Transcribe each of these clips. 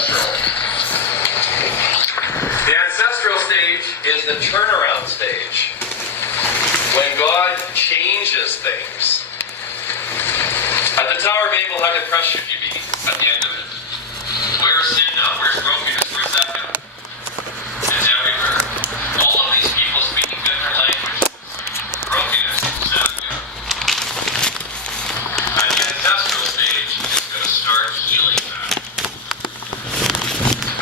ancestral. The ancestral stage is the turnaround stage. When God changes things. At the Tower of Babel, how depressed should you be at the end of it? Where's sin now? Where's brokenness? Where's that now? It's everywhere. All of these people speaking different languages. Brokenness is everywhere. And the ancestral stage is going to start healing that.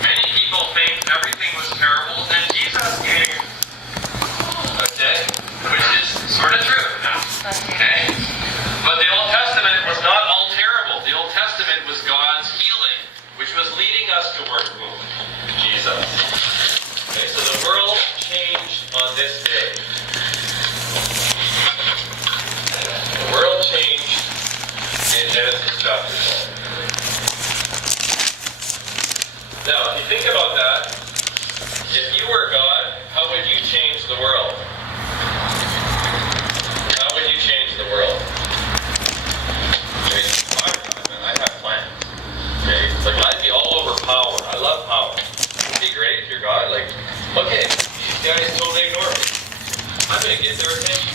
Many people think everything was terrible, and Jesus came. Okay? Which is sort of true now. Okay? But the Old Testament was not all terrible. The Old Testament was God's healing, which was leading us toward whom? Jesus. Okay, so the world changed on this day. The world changed in Genesis chapter 12. Now, if you think about that, if you were God, how would you change the world? How would you change the world? I have plans. Okay? Like, I'd be all over power. I love power. It'd be great if you're God. Like, okay, these guys totally ignore me. I'm going to get their attention.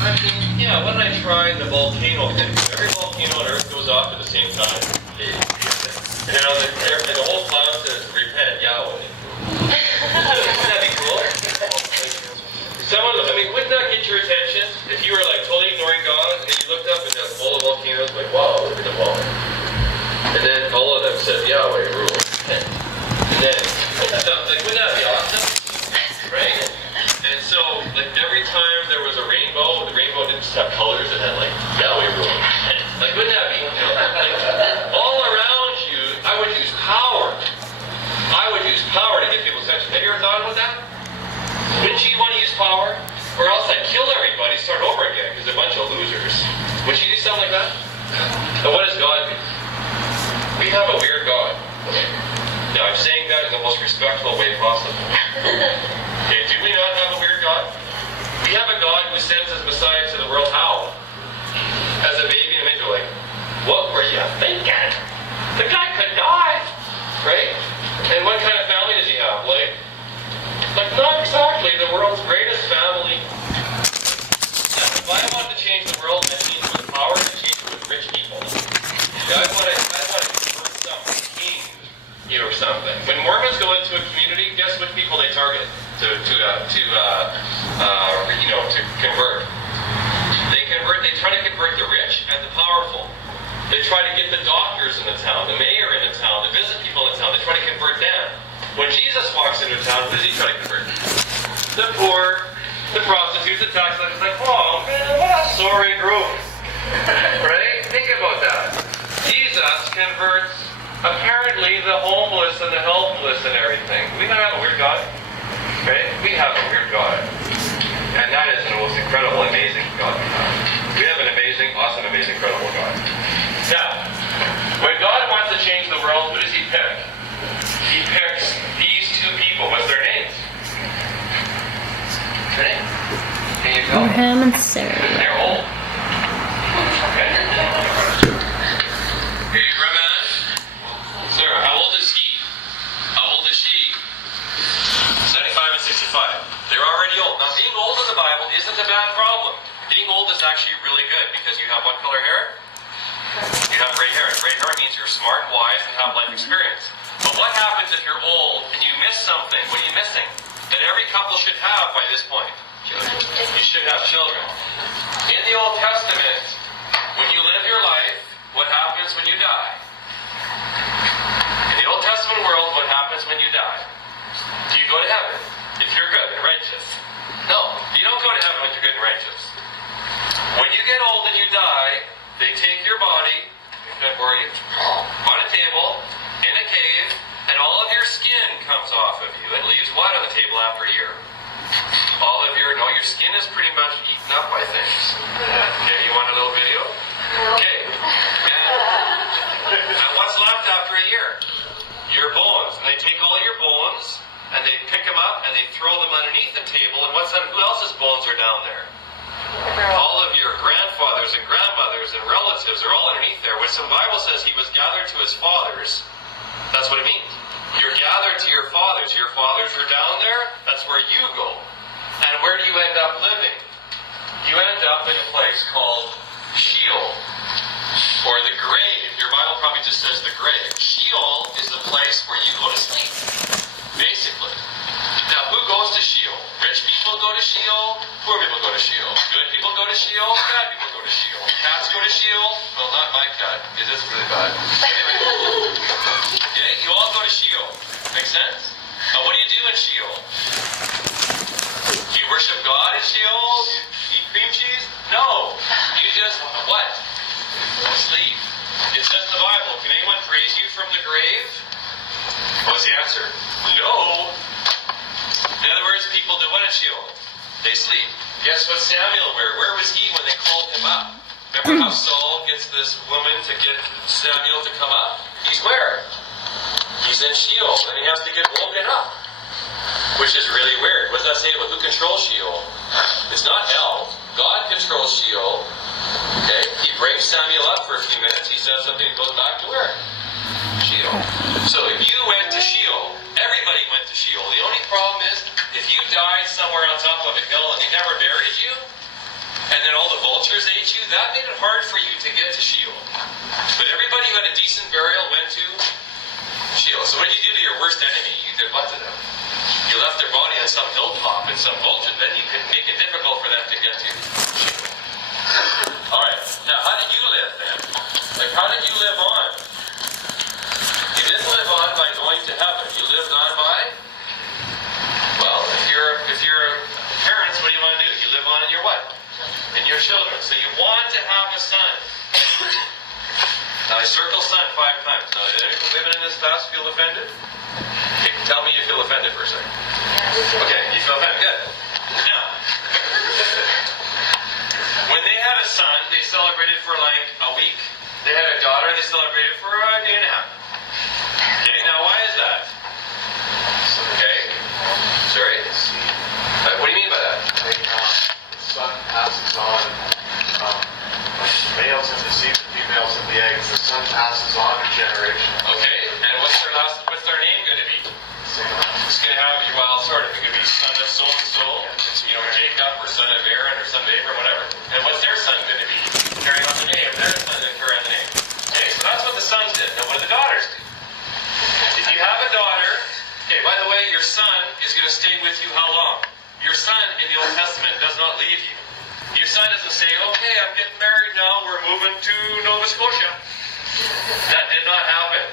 I mean, yeah, why don't I try the volcano thing? Every volcano on Earth goes off at the same time. And then on the whole cloud says, repent, Yahweh. Wouldn't that be cool? Wouldn't that get your attention? If you were like totally ignoring God and you looked up and there's all the volcanoes, like, wow, look at them all. And then all of them said, Yahweh rule. And then, like, wouldn't that be awesome? Right? And so, like, every time there was a rainbow, the rainbow didn't just have colors, it had, like, Yahweh rule. Like, wouldn't that be, like, all around you, I would use power. I would use power to get people's attention. Have you ever thought about that? Wouldn't you want to use power? Or else I'd kill everybody, start over again, because they're a bunch of losers. Would you do something like that? But what does God do? We have a weird God. Now, I'm saying that in the most respectful way possible. Okay, do we not have a weird God? We have a God who sends his Messiah to the world how? As a baby in a manger, like, what were you thinking? The guy could die! Right? And what kind of family does he have? Like not exactly the world's greatest family. Yeah, if I want to change the world, that means with power to change it with rich people. Yeah, I want to convert some king, or something. When Mormons go into a community, guess which people they target to convert? They try to convert the rich and the powerful. They try to get the doctors in the town, the mayor in the town, the business people in the town. They try to convert them. When Jesus walks into town, who does he try to convert? The poor, the prostitutes, the tax collectors. Like, oh man, what a sorry group. Right? Think about that. Jesus converts apparently the homeless and the helpless and everything. We don't have a weird God. Right? We have a weird God. And that is the most incredible, amazing God we have. We have an amazing, awesome, amazing, incredible God. Now, when God wants to change the world, who does he pick? He picks these two people. What's their names? Their names? Can you tell? Abraham and Sarah. They're old. Okay. Abraham and Sarah. How old is he? How old is she? 75 and 65. They're already old. Now, being old in the Bible isn't a bad problem. Being old is actually really good because you have what color hair? You have gray hair. And gray hair means you're smart, wise, and have life experience. But what happens if you're old and you miss something? What are you missing? That every couple should have by this point. Children. You should have children. In the Old Testament, when you live your life, what happens when you die? In the Old Testament world, what happens when you die? Do you go to heaven if you're good and righteous? No, you don't go to heaven if you're good and righteous. When you get old and you die, they take your body, on a table, in a cave, and all of your skin comes off of you and leaves what on the table after a year? Your skin is pretty much eaten up by things. Okay, you want a little video? Okay. And what's left after a year? Your bones. And they take all your bones, and they pick them up, and they throw them underneath the table, and who else's bones are down there? All of your grandfathers and grandmothers and relatives are all underneath there, which the Bible says he was gathered to his fathers. That's what it means. You're gathered to your fathers. Your fathers are down there. That's where you go. And where do you end up living? You end up in a place called Sheol, or the grave. Your Bible probably just says the grave. Sheol is the place where you go to sleep, basically. Now, who goes to Sheol? Rich people go to Sheol. Poor people go to Sheol. Good people go to Sheol. Bad people go to Sheol. Cats go to Sheol. Well, not my cat. It is really bad. Anyway. Okay, you all go to Sheol. Make sense? Now, what do you do in Sheol? Do you worship God in Sheol? Do you eat cream cheese? No. You just, what? Sleep. It says in the Bible, can anyone praise you from the grave? What's the answer? No. In other words, people do what in Sheol? They sleep. Guess what Samuel where? Where was he when they called him up? Remember how Saul gets this woman to get Samuel to come up? He's where? He's in Sheol, and he has to get woken up. Which is really weird. What does that say about who controls Sheol? It's not hell. God controls Sheol. Okay? He brings Samuel up for a few minutes. He says something and goes back to where? Sheol. So if you went to Sheol, everybody went to Sheol. The only problem is, if you died somewhere on top of a hill and they never buried you, and then all the vultures ate you, that made it hard for you to get to Sheol. But everybody who had a decent burial went to Sheol. So what did you do to your worst enemy? You did what to them? You left their body on some hilltop and some vulture. Then you could make it difficult for them to get to Sheol. Alright, now how did you live then? Like, how did you live on? You didn't live on by going to heaven. You lived on by, well, if you're parents, what do you want to do? You live on in your what? In your children. So you want to have a son. Now I circle son 5 times. Now, did any women in this class feel offended? Okay, tell me you feel offended for a second. Okay, you feel offended. Good. Now, when they had a son, they celebrated for like a week. They had a daughter, they celebrated for a day and a half. Okay, now why is that? Okay? Sorry? What do you mean by that? The son passes on, males in the seed, the females in the eggs. The son passes on a generation. Okay, and what's their name going to be? It's going to have, well, sort of. It could be son of so-and-so, Jacob, or son of Aaron, or son of Abraham, whatever. And what's their son going to be? Carrying on the name. Their son going to carry on the name. Okay, so that's what the sons did. Now, what do the daughters do? If you have a daughter, okay, by the way, your son is going to stay with you how long? Your son in the Old Testament does not leave you. Your son doesn't say, okay, I'm getting married now, we're moving to Nova Scotia. That did not happen.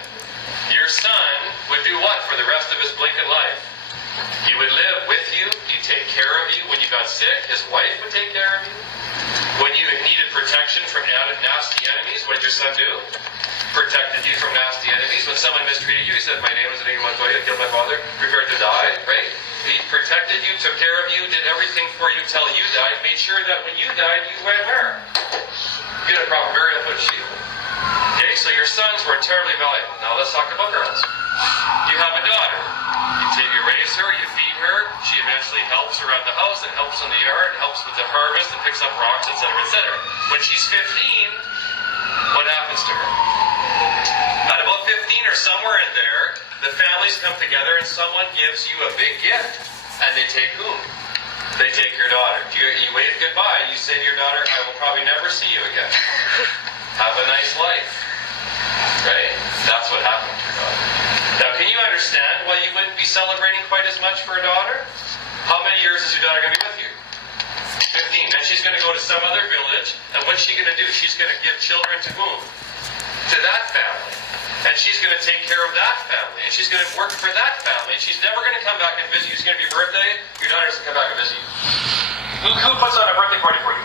Your son would do what for the rest of his blinking life? He would live with you, he'd take care of you. When you got sick, his wife would take care of you. When you needed protection from nasty enemies, what did your son do? Protected you from nasty enemies. When someone mistreated you, he said, my name is Anita Montoya, killed my father, prepared to die, right? He protected you, took care of you, did everything for you till you died, made sure that when you died, you went where? You had a proper burial with Sheol. Okay, so your sons were terribly valuable. Now let's talk about girls. You have a daughter. You raise her, you feed her, she eventually helps around the house and helps in the yard, and helps with the harvest and picks up rocks, etc., etc. When she's 15, what happens to her? At about 15 or somewhere in there, the families come together and someone gives you a big gift. And they take whom? They take your daughter. You wave goodbye, you say to your daughter, I will probably never see you again. Have a nice life. Right? That's what happened to your daughter. Now, can you understand why you wouldn't be celebrating quite as much for a daughter? How many years is your daughter going to be with you? 15. Then she's going to go to some other village, and what's she going to do? She's going to give children to whom? To that family. And she's going to take care of that family. And she's going to work for that family. And she's never going to come back and visit you. It's going to be your birthday. Your daughter doesn't come back and visit you. Who puts on a birthday party for you?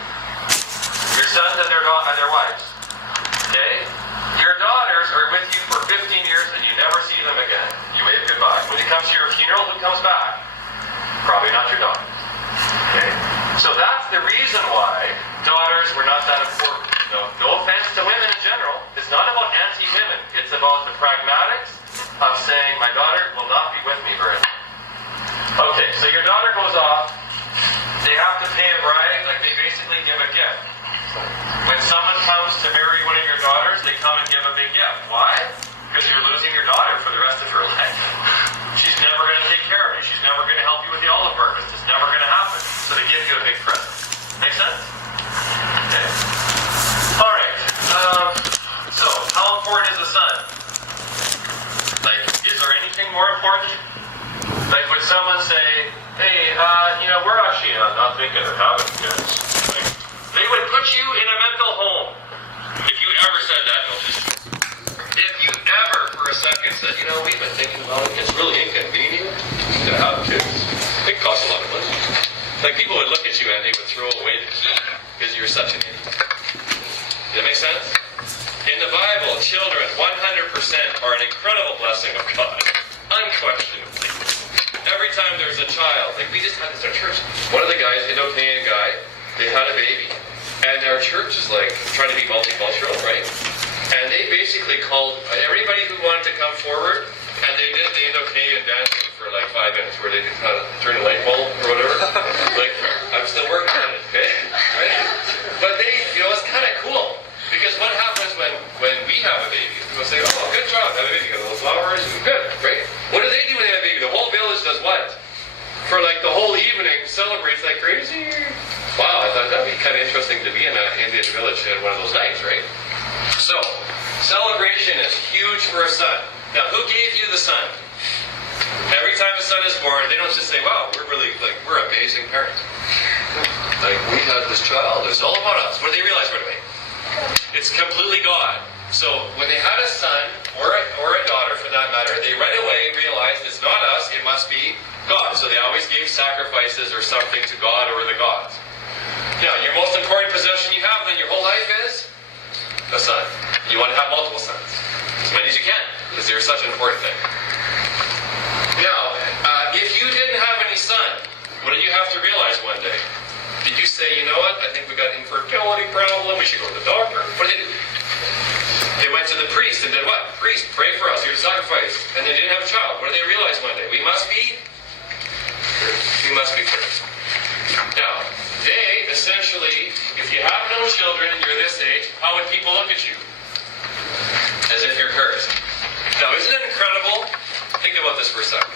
Your sons and their wives. Okay? Your daughters are with you for 15 years and you never see them again. You wave goodbye. When it comes to your funeral, who comes back? Probably not your daughter. Okay? So that's the reason why daughters were not that important. No offense to women in general. It's not about anti-women. It's about the pragmatics of saying, my daughter will not be with me very long. Okay, so your daughter goes off. They have to pay a bride, like they basically give a gift. When someone comes to marry one of your daughters, they come and give a big gift. Why? Because you're losing your daughter for the rest more important? Like, would someone say, hey, we're actually not thinking of having kids. Like, they would put you in a mental home if you ever said that notice. If you ever, for a second, said, we've been thinking about it, it's really inconvenient to have kids. It costs a lot of money. Like, people would look at you and they would throw away the key because you're such an idiot. Does that make sense? In the Bible, children 100% are an incredible blessing of God. Unquestionably. Every time there's a child, like we just had this in our church. One of the guys, Indo-Canadian guy, they had a baby. And our church is like trying to be multicultural, right? And they basically called everybody who wanted to come forward, and they did the Indo-Canadian dancing for like 5 minutes, where they just kind of turn a light bulb or whatever. Like, I'm still working on it, okay? Right? But they, it's kind of cool. Because what happens when we have a baby? People say, oh, good job, have a baby, got little flowers, good, right? What do they do when they have a baby? The whole village does what? For like the whole evening, celebrates like crazy. Wow, I thought that'd be kind of interesting to be in an Indian village at one of those nights, right? So, celebration is huge for a son. Now, who gave you the son? Every time a son is born, they don't just say, wow, we're amazing parents. Like, we had this child, it's all about us. What do they realize right away? It's completely God. So when they had a son, or a daughter for that matter, they right away realized it's not us, it must be God. So they always gave sacrifices or something to God or the gods. Now, your most important possession you have in your whole life is a son. You want to have multiple sons. As many as you can, because they're such an important thing. Now, if you didn't have any son, what did you have to realize one day? Did you say, you know what, I think we got an infertility problem, we should go to the doctor? What did they do? They went to the priest and did what? Priest, pray for us, here's a sacrifice. And they didn't have a child. What did they realize one day? We must be cursed. Now, they essentially, if you have no children and you're this age, how would people look at you? As if you're cursed. Now, isn't it incredible? Think about this for a second.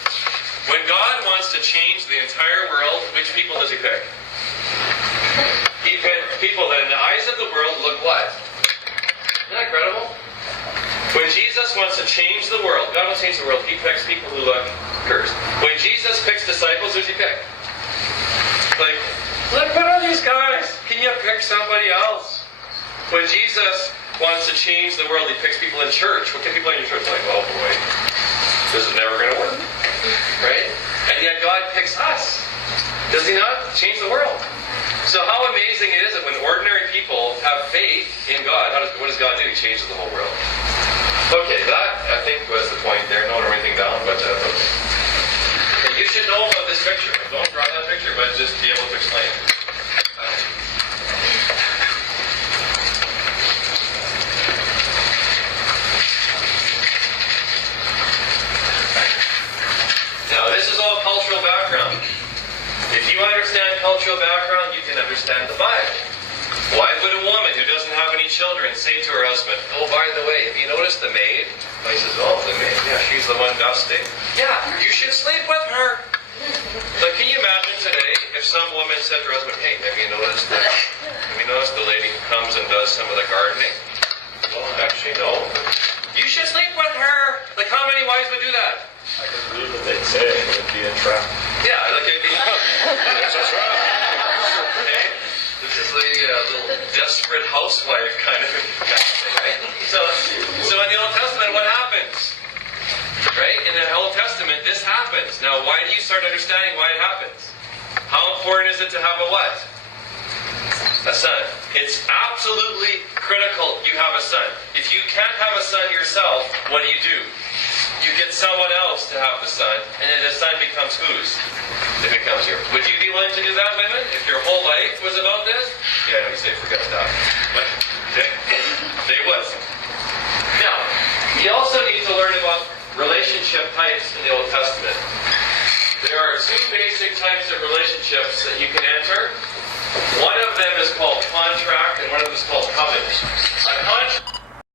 When God wants to change the entire world, which people does he pick? He picked people that in the eyes of the world look what? Isn't that incredible? When Jesus wants to change the world, God will change the world, he picks people who look cursed. When Jesus picks disciples, who does he pick? Like, look at these guys. Can you pick somebody else? When Jesus wants to change the world, he picks people in church. What can people in your church like? Oh boy, this is never going to work. Right? And yet God picks us. Does he not? Change the world. So how amazing it is that when ordinary people have faith in God, what does God do? He changes the whole world. Okay, that I think was the point there. No one wrote anything down, but okay. You should know about this picture. Don't draw that picture, but just be able to explain it. Now, this is all cultural background. If you understand cultural background, you can understand the Bible. Why would a woman who doesn't have any children say to her husband, oh, by the way, have you noticed the maid? He says, oh, the maid, yeah, she's the one dusting. Yeah, you should sleep with her. Like, can you imagine today if some woman said to her husband, hey, have you noticed the lady who comes and does some of the gardening? Well, actually, no. You should sleep with her. Like, how many wives would do that? I can believe what they'd say. It would be a trap. Yeah, like it'd be... It's a trap. Okay? This is the little desperate housewife kind of thing, right? So in the Old Testament, what happens? Right? In the Old Testament, this happens. Now, why do you start understanding why it happens? How important is it to have a what? A son. It's absolutely critical you have a son. If you can't have a son yourself, what do? You get someone else to have the son, and then the son becomes whose? It becomes yours. Would you be willing to do that, women? If your whole life was about this? Yeah, I know you say forget that. But they would. Now, you also need to learn about relationship types in the Old Testament. There are two basic types of relationships that you can enter. One of them is called contract, and one of them is called covenant. A contract